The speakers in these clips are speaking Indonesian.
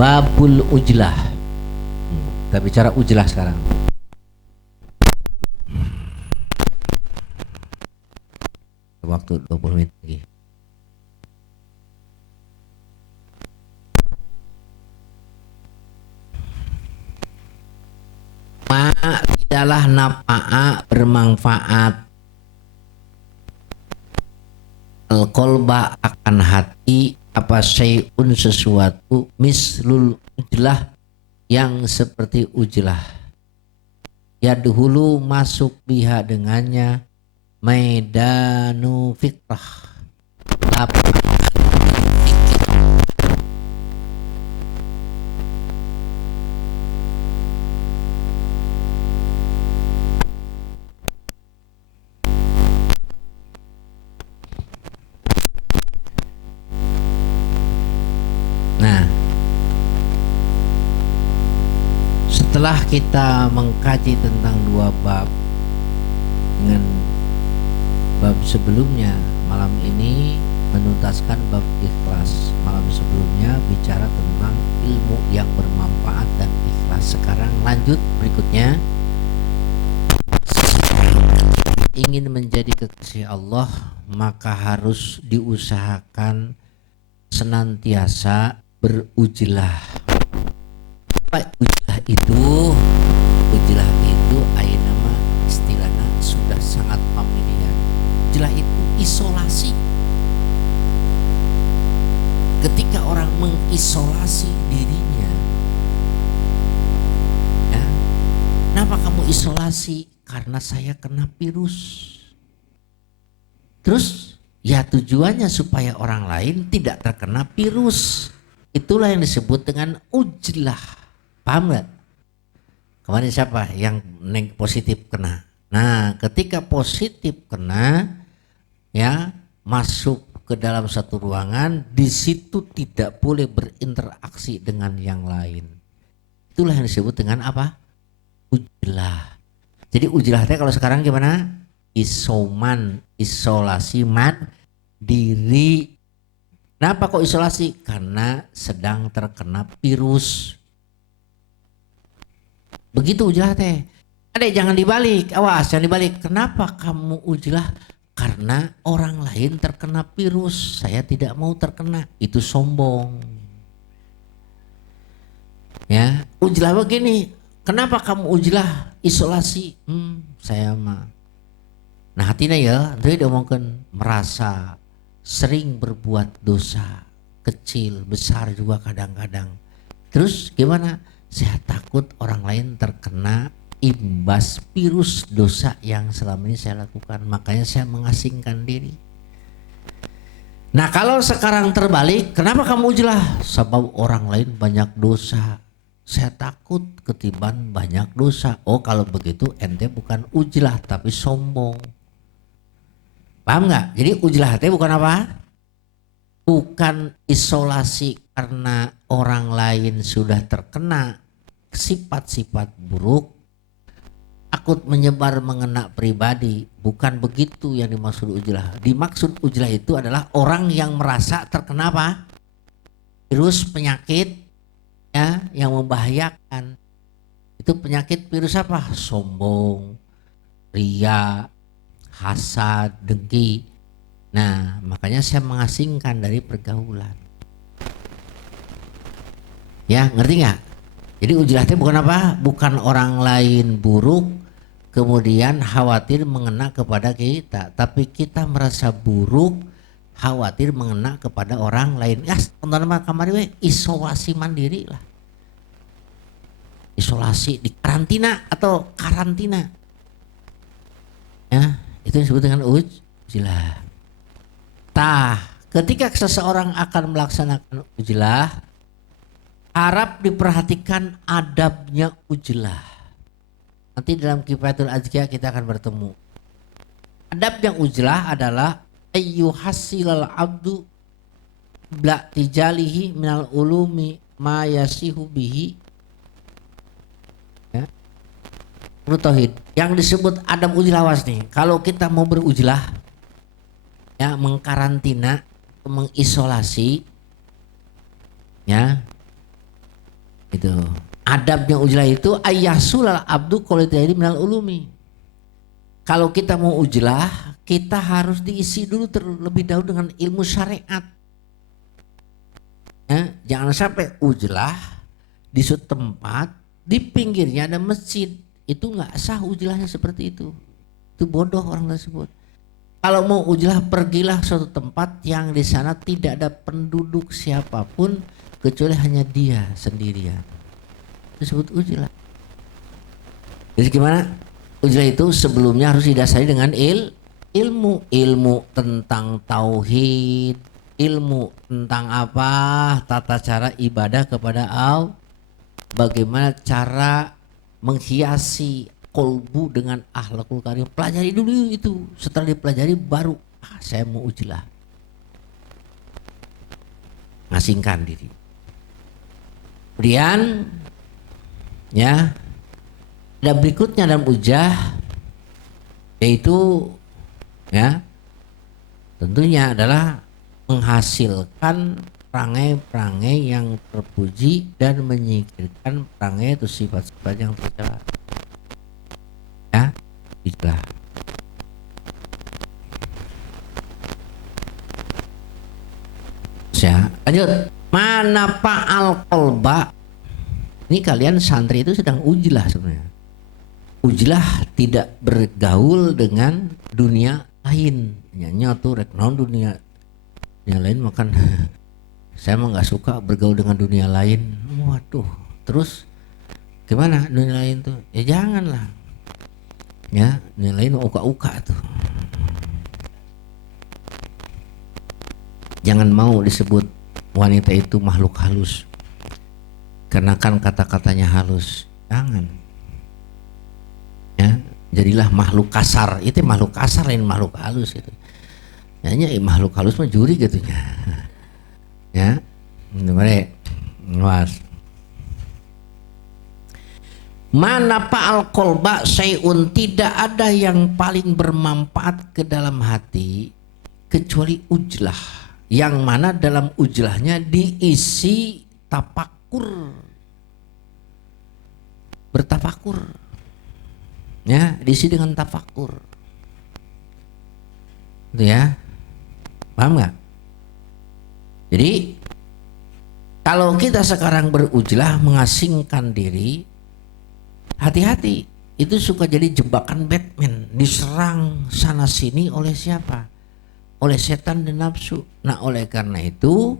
Babul ujlah. Kita bicara ujlah sekarang. Waktu 20 menit lagi. Ma tidaklah nafa'a bermanfaat al-qalba akan hati apa syai'un sesuatu mislul ujlah yang seperti ujlah ya dahulu masuk biha dengannya maidanu fikrah lapangan fikir. Nah, setelah kita mengkaji tentang dua bab dengan bab sebelumnya, malam ini menuntaskan bab ikhlas. Malam sebelumnya bicara tentang ilmu yang bermanfaat dan ikhlas. Sekarang lanjut berikutnya. Ingin menjadi kekasih Allah maka harus diusahakan senantiasa berujlah. Apa ujlah itu? Ujlah itu aya nama istilahnya sudah sangat familiar. Ujlah itu isolasi. Ketika orang mengisolasi dirinya, ya, kenapa kamu isolasi? Karena saya kena virus. Terus ya tujuannya supaya orang lain tidak terkena virus. Itulah yang disebut dengan ujlah. Paham gak? Kemarin siapa yang positif kena? Nah ketika positif kena, ya masuk ke dalam satu ruangan, di situ tidak boleh berinteraksi dengan yang lain. Itulah yang disebut dengan apa? Ujlah. Jadi ujlah kalau sekarang gimana? Isoman, isolasi mandiri. Kenapa kok isolasi? Karena sedang terkena virus. Begitu ujlah teh. Adek jangan dibalik, awas jangan dibalik. Kenapa kamu ujlah? Karena orang lain terkena virus, saya tidak mau terkena. Itu sombong. Ya, ujlah begini. Kenapa kamu ujlah? Isolasi. Saya mah. Nah hatinya ya, dia ngomongkan merasa sering berbuat dosa, kecil, besar juga kadang-kadang. Terus gimana? Saya takut orang lain terkena imbas virus dosa yang selama ini saya lakukan. Makanya saya mengasingkan diri. Nah kalau sekarang terbalik, kenapa kamu ujlah? Sebab orang lain banyak dosa. Saya takut ketiban banyak dosa. Oh kalau begitu ente bukan ujlah tapi sombong. Paham nggak? Jadi ujlah itu bukan apa? Bukan isolasi karena orang lain sudah terkena sifat-sifat buruk, takut menyebar mengena pribadi. Bukan begitu yang dimaksud ujlah. Dimaksud ujlah itu adalah orang yang merasa terkena apa? Virus penyakit ya, yang membahayakan. Itu penyakit virus apa? Sombong, ria, hasad, dengki. Nah makanya saya mengasingkan dari pergaulan. Ya ngerti gak? Jadi ujlah itu bukan apa? Bukan orang lain buruk kemudian khawatir mengena kepada kita. Tapi kita merasa buruk khawatir mengena kepada orang lain. Ya teman-teman kemarin isolasi mandiri lah. Isolasi di karantina atau karantina. Ya itu disebut dengan ujlah. Ketika seseorang akan melaksanakan ujlah, harap diperhatikan adabnya ujlah. Nanti dalam Kifayatul Azkiyah kita akan bertemu. Adab yang ujlah adalah ayyuhassilal abdu bla'tijalihi minal ulumi ma yasihu bihi. Ya. Tauhid. Yang disebut adab ujlah was nih. Kalau kita mau berujlah, ya mengkarantina, mengisolasi, ya Itu. Adabnya ujlah itu ayyasulal abdu qalitaini minal ulumi. Kalau kita mau ujlah, kita harus diisi dulu terlebih dahulu dengan ilmu syariat. Ya, jangan sampai ujlah di suatu tempat di pinggirnya ada masjid, itu nggak sah ujlahnya seperti itu. Itu bodoh orang tersebut. Kalau mau ujlah, pergilah suatu tempat yang di sana tidak ada penduduk siapapun kecuali hanya dia sendirian. Itu disebut ujlah. Jadi gimana? Ujlah itu sebelumnya harus didasari dengan ilmu tentang tauhid, ilmu tentang apa? Tata cara ibadah kepada Allah, bagaimana cara menghiasi kolbu dengan akhlakul karim. Pelajari dulu itu. Setelah dipelajari baru saya mau ujlah. Ngasingkan diri. Kemudian ya, dan berikutnya dalam ujah yaitu ya tentunya adalah menghasilkan perangai-perangai yang terpuji dan menyingkirkan perangai atau sifat-sifat yang tercela. Ya, itulah. Ya, lanjut. Mana fa'al qalba? Ini kalian santri itu sedang ujlah sebenarnya. Ujlah tidak bergaul dengan dunia lain. Nyanyi tuh rek non dunia lain makan. Saya mah nggak suka bergaul dengan dunia lain. Waduh, terus gimana dunia lain tuh? Ya janganlah. Ya, dunia lain uka-uka tuh. Jangan mau disebut wanita itu makhluk halus. Karena kan kata-katanya halus. Jangan. Ya, jadilah makhluk kasar. Itu makhluk kasar lain makhluk halus itu. Hanya makhluk halus mah juri gitu ya. Ya. Mari. Luas. Mana fa'al qalba syai'un, tidak ada yang paling bermanfaat ke dalam hati kecuali ujlah, yang mana dalam ujlahnya diisi tafakur, bertafakur, ya, diisi dengan tafakur, itu ya, paham nggak? Jadi kalau kita sekarang berujlah mengasingkan diri, hati-hati, itu suka jadi jebakan Batman, diserang sana sini oleh siapa? Oleh setan dan nafsu. Nah, oleh karena itu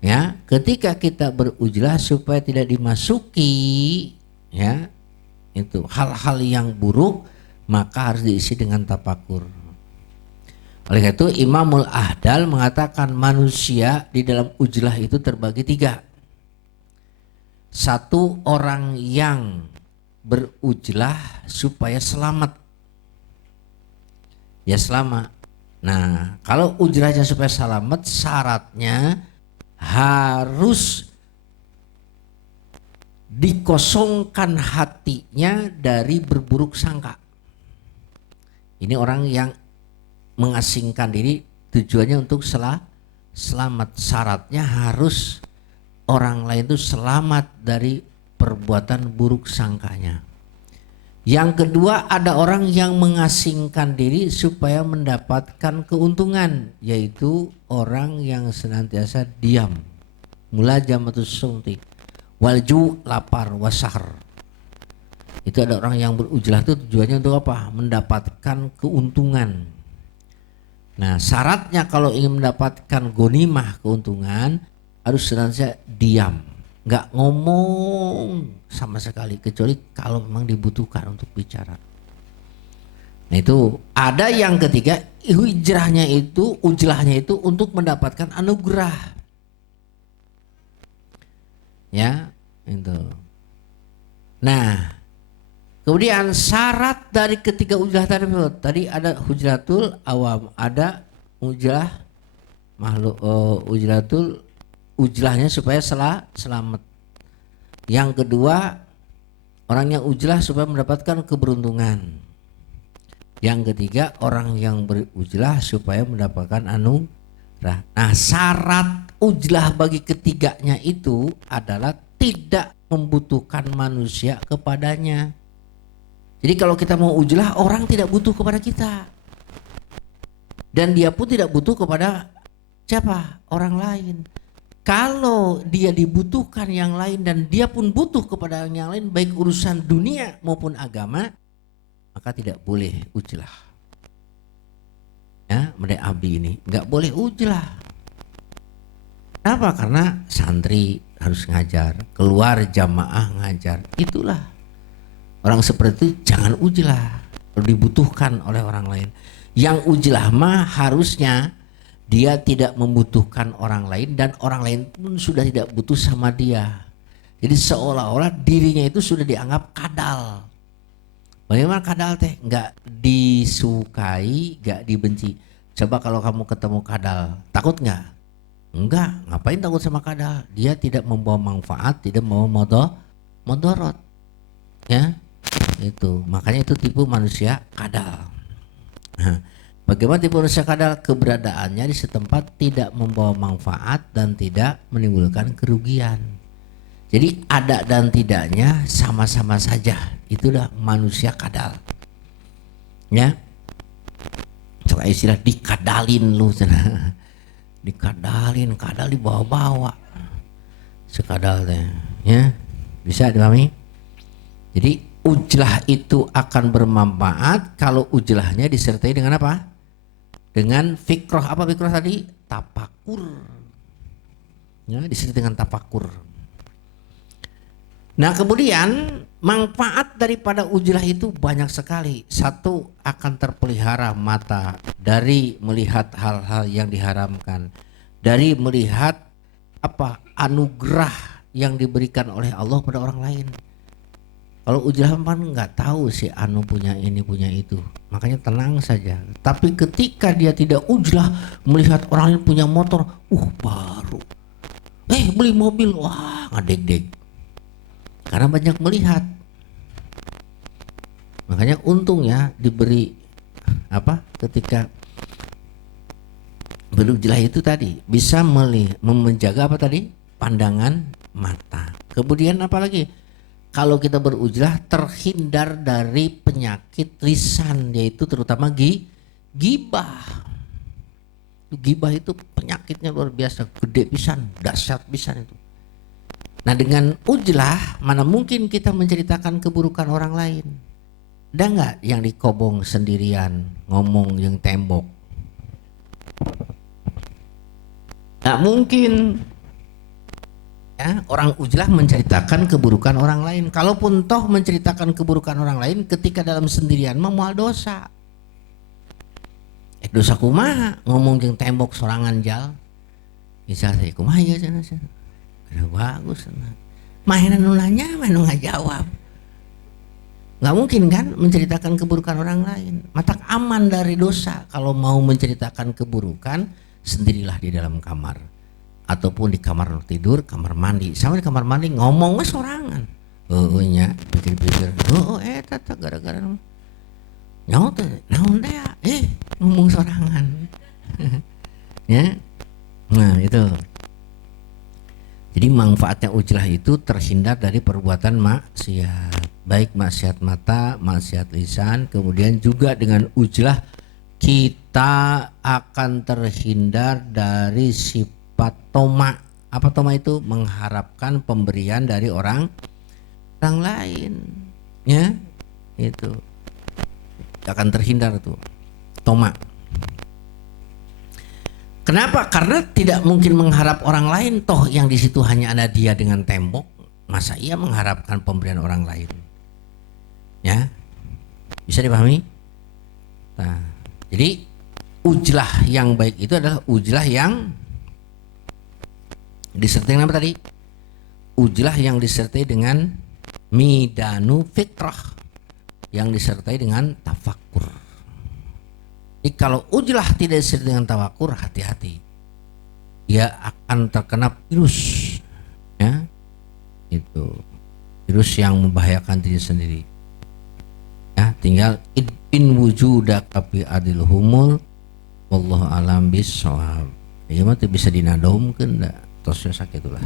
ya, ketika kita berujlah supaya tidak dimasuki ya itu hal-hal yang buruk, maka harus diisi dengan tafakur. Oleh karena itu Imamul Ahdal mengatakan manusia di dalam ujlah itu terbagi 3. Satu, orang yang berujlah supaya selamat, ya selamat. Nah, kalau ujlahnya supaya selamat, syaratnya harus dikosongkan hatinya dari berburuk sangka. Ini orang yang mengasingkan diri tujuannya untuk selamat. Syaratnya harus orang lain itu selamat dari perbuatan buruk sangkanya. Yang kedua, ada orang yang mengasingkan diri supaya mendapatkan keuntungan, yaitu orang yang senantiasa diam. Mulajamatus sumti walju, lapar, wasahar. Itu ada orang yang berujlah itu tujuannya untuk apa? Mendapatkan keuntungan. Nah, syaratnya kalau ingin mendapatkan gonimah, keuntungan, harus senantiasa diam, nggak ngomong sama sekali kecuali kalau memang dibutuhkan untuk bicara. Nah, itu ada yang ketiga, hijrahnya itu, ujlahnya itu untuk mendapatkan anugerah. Ya, itu. Nah, kemudian syarat dari ketiga ujlah tadi ada hujratul awam, ada ujlah makhluk, ujlahnya supaya selamat. Yang kedua, orang yang ujlah supaya mendapatkan keberuntungan. Yang ketiga, orang yang berujlah supaya mendapatkan anugerah. Nah, syarat ujlah bagi ketiganya itu adalah tidak membutuhkan manusia kepadanya. Jadi kalau kita mau ujlah, orang tidak butuh kepada kita. Dan dia pun tidak butuh kepada siapa? Orang lain. Kalau dia dibutuhkan yang lain dan dia pun butuh kepada yang lain, baik urusan dunia maupun agama, maka tidak boleh ujlah. Ya, Mendek Abdi ini nggak boleh ujlah. Kenapa? Karena santri harus ngajar, keluar jamaah ngajar. Itulah orang seperti itu jangan ujlah. Kalau dibutuhkan oleh orang lain. Yang ujlah mah harusnya dia tidak membutuhkan orang lain dan orang lain pun sudah tidak butuh sama dia. Jadi seolah-olah dirinya itu sudah dianggap kadal. Bagaimana kadal teh? Nggak disukai, nggak dibenci. Coba kalau kamu ketemu kadal, takut nggak? Enggak, ngapain takut sama kadal? Dia tidak membawa manfaat, tidak membawa modorot. Ya, itu. Makanya itu tipe manusia kadal. Nah, bagaimana tipe manusia kadal? Keberadaannya di setempat tidak membawa manfaat dan tidak menimbulkan kerugian. Jadi ada dan tidaknya sama-sama saja. Itulah manusia kadal. Ya. Coba istilah dikadalin lu sana. Dikadalin, kadal dibawa-bawa. Sekadal teh, ya. Bisa dipahami? Jadi ujlah itu akan bermanfaat kalau ujlahnya disertai dengan apa? Dengan fikroh. Apa fikroh tadi? Tapakur. Ya, disertai dengan tapakur. Nah kemudian manfaat daripada ujlah itu banyak sekali. Satu, akan terpelihara mata dari melihat hal-hal yang diharamkan, dari melihat apa anugerah yang diberikan oleh Allah pada orang lain. Kalau ujlah kan nggak tahu si anu punya ini punya itu, makanya tenang saja. Tapi ketika dia tidak ujlah melihat orang lain punya motor, baru, beli mobil, wah ngadeg-deg. Karena banyak melihat. Makanya untungnya diberi apa ketika berujlah itu tadi bisa menjaga apa tadi? Pandangan mata. Kemudian apa lagi? Kalau kita berujlah terhindar dari penyakit lisan, yaitu terutama gibah. Gibah itu penyakitnya luar biasa, gede pisan, dahsyat pisan itu. Nah dengan ujlah mana mungkin kita menceritakan keburukan orang lain. Ada nggak yang dikobong sendirian ngomong yang tembok? Nggak mungkin. Ya, orang ujlah menceritakan keburukan orang lain. Kalaupun toh menceritakan keburukan orang lain ketika dalam sendirian memual dosa. Dosa kumaha ngomong yang tembok sorangan jal. Bisa saya kumaha ya sana. Udah bagus, mainan nanya, mainan nggak jawab. Nggak mungkin kan menceritakan keburukan orang lain. Matak aman dari dosa. Kalau mau menceritakan keburukan, sendirilah di dalam kamar, ataupun di kamar tidur, kamar mandi. Sama di kamar mandi ngomongnya sorangan. Nya pikir-pikir. Tata gara-gara nyaut, naon deh ya, ngomong sorangan. Ya, nah itu. Jadi manfaatnya ujlah itu terhindar dari perbuatan maksiat, baik maksiat mata, maksiat lisan. Kemudian juga dengan ujlah kita akan terhindar dari sifat toma. Apa toma itu? Mengharapkan pemberian dari orang lain, ya itu akan terhindar tuh toma. Kenapa? Karena tidak mungkin mengharap orang lain, toh yang di situ hanya ada dia dengan tembok. Masa ia mengharapkan pemberian orang lain? Ya, bisa dipahami? Nah, jadi ujlah yang baik itu adalah ujlah yang disertai dengan apa tadi? Ujlah yang disertai dengan midanu fitrah, yang disertai dengan tafakur. Jadi kalau ujlah tidak disertai dengan tawakur, hati-hati, dia akan terkena virus, ya, itu virus yang membahayakan diri sendiri. Ya, tinggal in wujudaka fi adil humul, wallahu alam bisawab. Ya mah bisa dinadomkeun da tos sakitulah.